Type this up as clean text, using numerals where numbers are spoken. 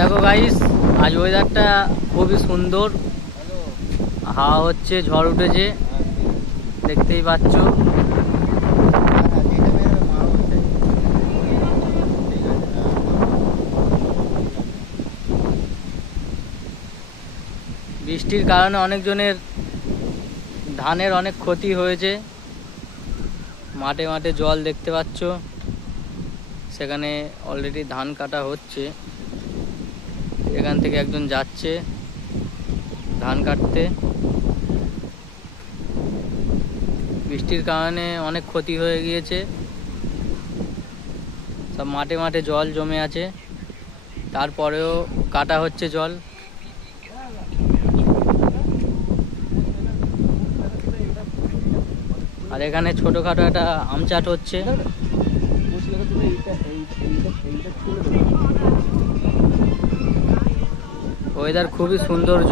দেখো গাইস, আজ ওয়েদারটা খুবই সুন্দর। হাওয়া হচ্ছে, ঝড় উঠেছে, দেখতেই পাচ্ছ। বৃষ্টির কারণে অনেকজনের ধানের অনেক ক্ষতি হয়েছে। মাঠে মাঠে জল দেখতে পাচ্ছ, সেখানে অলরেডি ধান কাটা হচ্ছে। এখান থেকে একজন যাচ্ছে ধান কাটতে। বৃষ্টির কারণে অনেক ক্ষতি হয়ে গিয়েছে, সব মাঠে মাঠে জল জমে আছে, তারপরেও কাটা হচ্ছে জল। আর এখানে ছোটখাটো একটা আম চাষ হচ্ছে। ওয়েদার খুবই সৌন্দর্য।